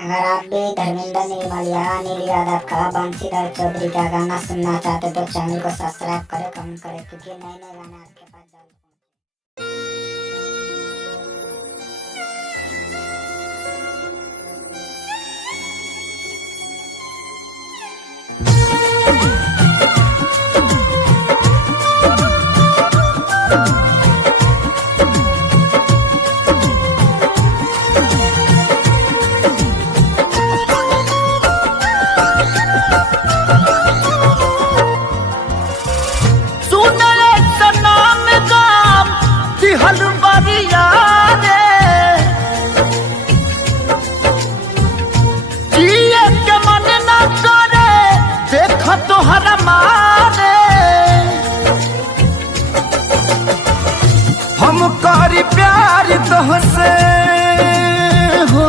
अगर आप भी धर्मेंद्र निर्मल या अनिल यादव का बंशीधर चौधरी का गाना सुनना चाहते तो चैनल को सब्सक्राइब करें, कमेंट करें, क्योंकि नए नए गाने आपके पास जल्द हम करी प्यार तोहसे हो,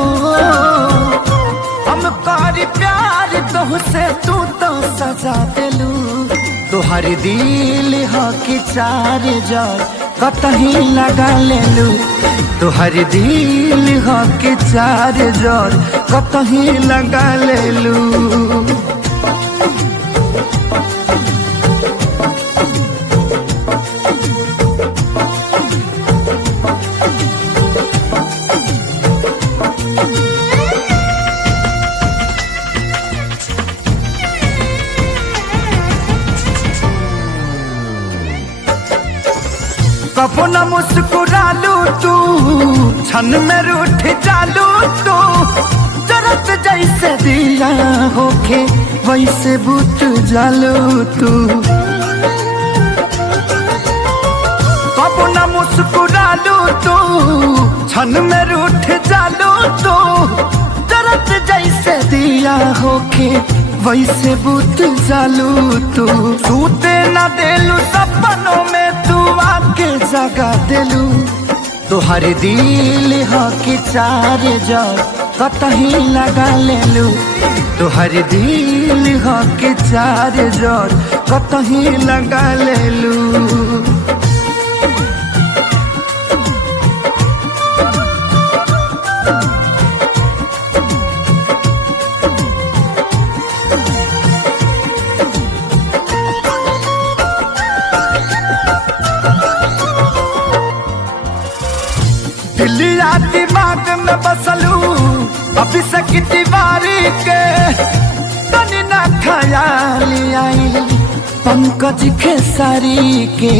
हम करी प्यार तोहसे, तू तो सजा दिलू। तोहर दिल हो कि चार जार कतही लगा लेलू। तोहर दिल हो कि चार जार कतही लगा लेलू। कबो न मुस्कुरालू तू, क्षण में रूठ जालू तू। जरत जैसे दिया होके वैसे बुझ जालू तू। कबो न मुस्कुरालू तू, क्षण में रूठ जालू तू। जरत जैसे दिया होके वैसे बुझ जालू तू। सूते न देलू सपनों में तू आके जगा दिलू। तोहर दिल हो कि चार जार कतही लगा लेलू। तोहर दिल हो कि चार जार कतही लगा लेलू। दिलिया दिमाग में बसलू अभी से तिवारी के। तनी ना ख्याल आई पंकज खेसारी के।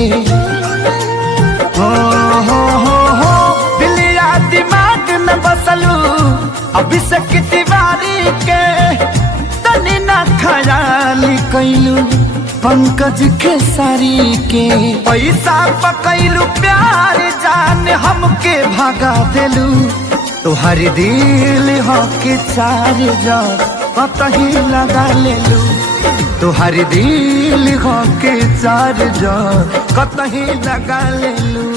हो दिलिया दिमाग में बसलू अभी से तिवारी के। तनी ना ख्याल कैलू पंकज खेसारी के। पैसा पकैलू प्यार जान हमके भगा दिलू। तोहर दिल हो कि चार जार कतही लगा लेलू। तोहर दिल हो कि चार जार कतही लगा लेलू।